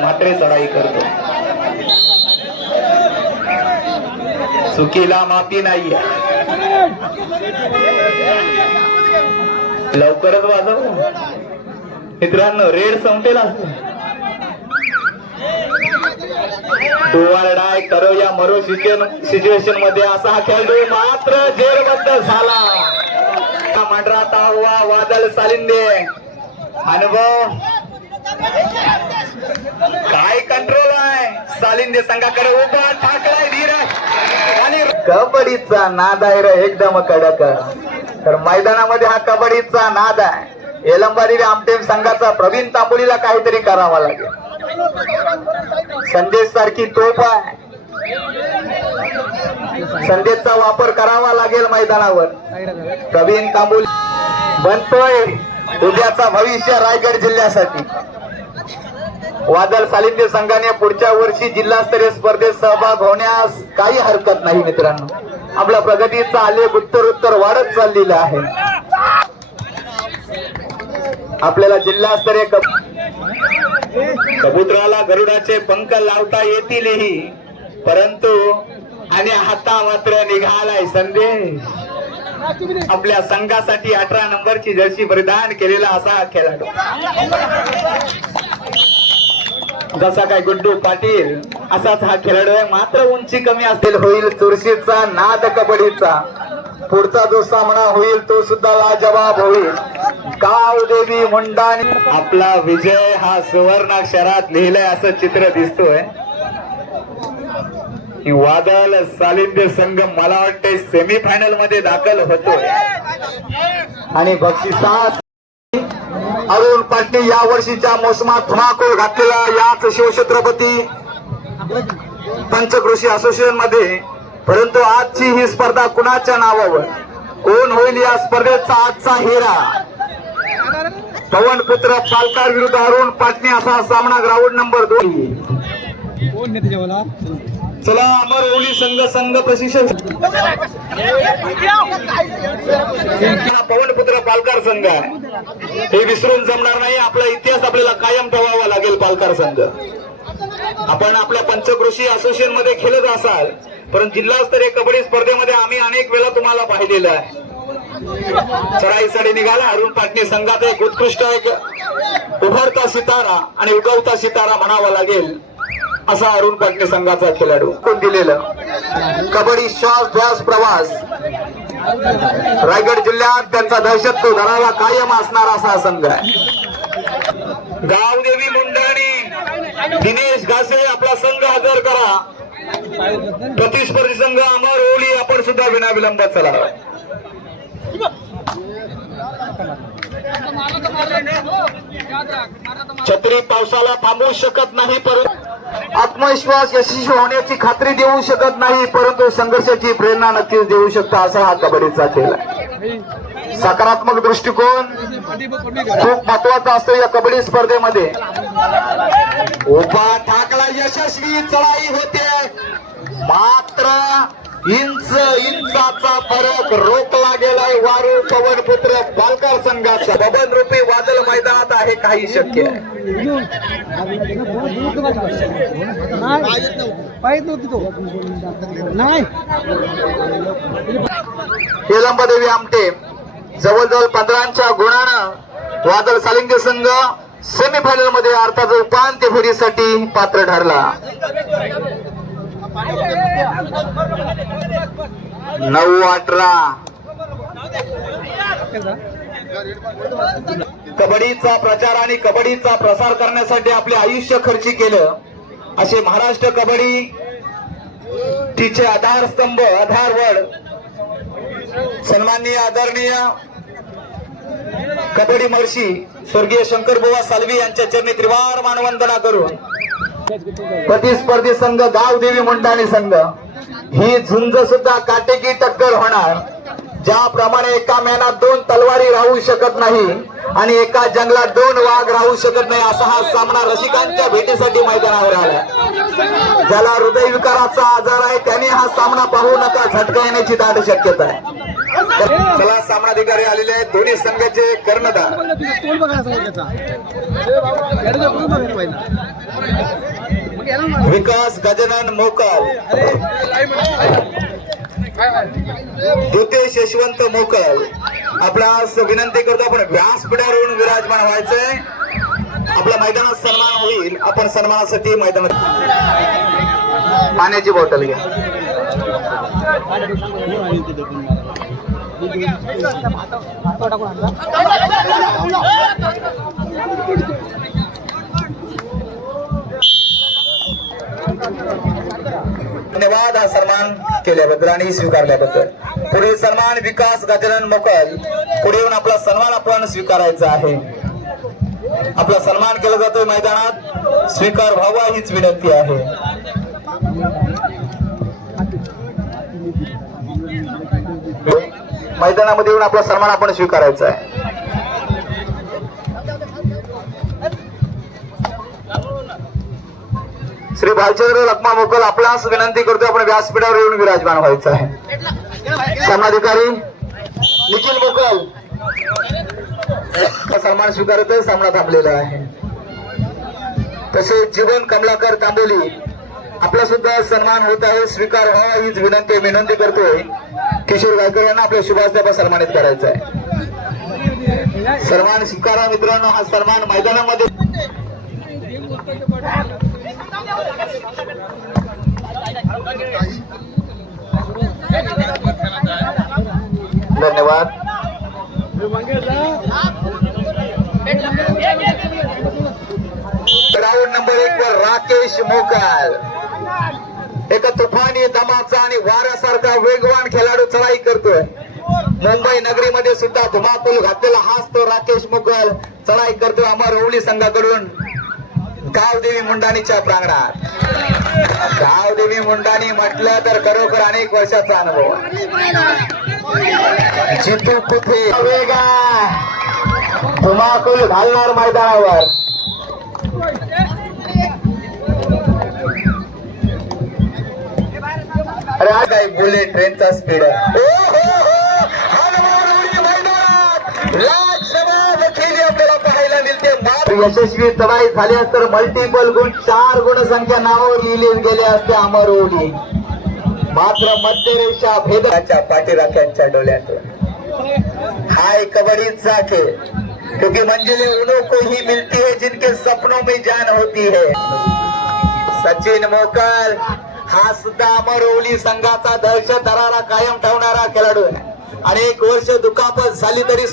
मात्रे चढाई करतो. चुकीला माफी नाही लवकरच वाजव. मित्रांनो रेड संपेल असं. डाय करो या मरो सिच्युएशनमध्ये असा हा खेळाडू मात्र जेरबद्द झाला. मांढरा तावा वादल सालिंदे. अनुभव? काय कंट्रोल आहे? सालिंदे संघाकडे उभा ठाकलाय धीरज. आणि कबड्डीचा नाद आहे रे एकदम कडक. तर मैदानामध्ये हा कबड्डीचा नाद आहे. एलंबारी आमटेम संघाचा प्रवीण तापोलीला काहीतरी करावा लागेल. संदेश सारखी तोप आहे. संदेशचा वापर करावा लागेल मैदानावर. प्रवीण तांबोली बनतोय. उद्याचा भविष्य रायगड जिल्ह्यासाठी. वादळ सालिंदे संघाने पुढच्या वर्षी जिल्हास्तरीय स्पर्धेत सहभाग होण्यास काही हरकत नाही मित्रांनो. आपल्या प्रगतीचा आलेख उत्तर उत्तर वाढत चाललेला आहे. आपल्याला जिल्हास्तरीय कब- कबुतराला गरुडाचे पंख लावता येतीलही परंतु आणि हाता मात्र निघालाय संदेश. आपल्या संघासाठी अठरा नंबरची जर्सी परिधान केलेला असा खेळाडू. जसा काय गुड्डू पाटील असाच हा खेळाडू आहे. मात्र उंची कमी असेल होईल चुरशीचा नाद कबड्डीचा. पुढचा जो सामना होईल तो सुद्धा लाजवाब होईल. गाव देवी मुंडाने आपला विजय हा सुवर्णाक्षरात लिहिलाय असं चित्र दिसतोय. ही वादळ सालिंदे संघ मला वाटते सेमीफायनलमध्ये दाखल होतोय. आणि बक्षिसास अरुण पाटील या वर्षीच्या मोसमात धुमाकूळ घातलेला याच शिवछत्रपती पंचकृषी असोसिएशनमध्ये. परंतु आजची ही स्पर्धा कुणाच्या नावावर? कोण होईल या स्पर्धेचा आजचा हिरा? पवन पुत्र पालकार विरुद्ध अरुण पाटणी असा सामना ग्राउंड नंबर दोन. कोण चला अमर ओली संघ संघ प्रशिक्षण हा पालकार संघ आहे. हे विसरून जमणार नाही आपला इतिहास आपल्याला कायम ठेवावा लागेल पालकार संघ. आपण आपल्या पंचकृषी असोसिएशनमध्ये खेळत असाल परंतु जिल्हास्तरीय कबड्डी स्पर्धेमध्ये आम्ही अनेक वेळा तुम्हाला पाहिलेलं आहे. चढाईसाठी निघाला अरुण पाटणी संघात एक उत्कृष्ट एक उभरता सितारा आणि उगवता सितारा म्हणावा लागेल. असा अरुण पाटणे संघाचा खेळाडू. कोण दिलेलं? कबड्डी श्वास ध्यास प्रवास. रायगड जिल्ह्यात त्यांचा दहशत तो धराला कायम असणारा असा संघ आहे. गावदेवी मुंडाणी दिनेश घासे आपला संघ हजर करा. प्रतिस्पर्धी संघ अमर ओली आपण सुद्धा विनाविलंब चला. छत्री पावसाला थांबवू शकत नाही परंतु आत्मविश्वास यशस्वी होण्याची खात्री देऊ शकत नाही परंतु संघर्षाची प्रेरणा नक्कीच देऊ शकतो असा हा कबड्डीचा खेळ आहे. सकारात्मक दृष्टिकोन खूप महत्त्वाचा असतो या कबड्डी स्पर्धेमध्ये. उभा ठाकला यशस्वी चढाई होते. मात्र इंच इंचाचा फरक रोखला गेलाय वारू पवन पुत्र पालकार संघाचा. बबन आहे काही शक्य आहे. पाहिजे हेलंबदेवी आमटे जवळजवळ पंधरांच्या गुणानं वादळ सालिंग संघ सेमीफायनलमध्ये अर्थात उपांत्य फेरीसाठी पात्र ठरला. नऊ अठरा. कबड्डीचा प्रचार आणि कबड्डीचा प्रसार करण्यासाठी आपले आयुष्य खर्ची केलं असे महाराष्ट्र कबड्डी तिचे आधारस्तंभ आधारवड सन्माननीय आदरणीय कबड्डी महर्षी स्वर्गीय शंकर बुवा सालवी यांच्या चरणी त्रिवार मानवंदना करून प्रतिस्पर्धी संघ गावदेवी मुंडाणी संघ ही झुंज सुद्धा काटेकी टक्कर होणार. ज्याप्रमाणे एका मॅनात दोन तलवारी राहू शकत नाही आणि एका जंगलात दोन वाघ राहू शकत नाही असा हा सामना रसिकांच्या भेटीसाठी मैदानावर आला ज्याला हृदयविकाराचा आजार आहे त्याने हा सामना पाहू नका झटका येण्याची दाट शक्यता आहे. चला सामनाधिकारी आलेले आहेत दोन्ही संघाचे कर्णधार. विकास गजानन मोकाल द्वितीय यशवंत मोकल. आपल्यास विनंती करतो आपण व्यासपीठावर येऊन विराजमान व्हायचंय. आपल्या मैदानात सन्मान होईल. आपण सन्मानासाठी मैदानात पाण्याची बॉटल घ्या. टाकून धन्यवाद हा सन्मान केल्याबद्दल आणि स्वीकारल्याबद्दल. पुढे सन्मान विकास गजानन मोकल. पुढे येऊन आपला सन्मान आपण स्वीकारायचा आहे. आपला सन्मान केला जातोय मैदानात. स्वीकार व्हावा हीच विनंती आहे. मैदानामध्ये येऊन आपला सन्मान आपण स्वीकारायचा आहे. श्री भालचंद्र लक्मा मोकल आपला विनंती करतो आपण व्यासपीठावर येऊन विराजमान व्हायचं आहे. सामनाधिकारी निखिल मोकल. सन्मान स्वीकारत सामना थांबलेला आहे. तसेच जीवन कमलाकर तांबोली आपला सुद्धा सन्मान होत आहे स्वीकार व्हावा हीच विनंती विनंती करतोय. किशोर गायकर यांना आपल्या शुभास्त्यापा सन्मानित करायचं आहे सन्मान स्वीकारा मित्रांनो हा सन्मान मैदानामध्ये धन्यवाद. ग्राउंड नंबर एक वर राकेश मोकाल. एका तुफानी दमाचा आणि वाऱ्यासारखा वेगवान खेळाडू चढाई करतोय. मुंबई नगरीमध्ये सुद्धा धुमाकूल घातलेला हाच तो राकेश मोकल. चढाई करतोय अमर ओवली संघाकडून. गावदेवी मुंडाणीच्या प्रांगणात. गावदेवी मुंडाणी म्हटलं तर खरोखर अनेक वर्षाचा अनुभव. जितू कुठे वेगा धुमाकूल घालणार मैदानावर. अरे आज काय बुलेट ट्रेनचा स्पीड आपल्याला मिळते यशस्वी चढाई झाली असत तर मल्टिपल गुण चार गुणसंख्या नावावर लिहिले गेले असते अमर ओली मात्र मध्यरेषा भेदाच्या पाठीराख्यांच्या डोळ्यातून. हाय कबड्डीचा खेळ क्योंकि मंजिले उन्हों को ही मिलती है जिनके सपनों में जान होती है. सचिन मोकल. हा सुद्धा अमर ओली संघाचा दहशत दरारा कायम ठेवणारा खेळाडू आहे. अनेक वर्ष दुखापत झाली तरी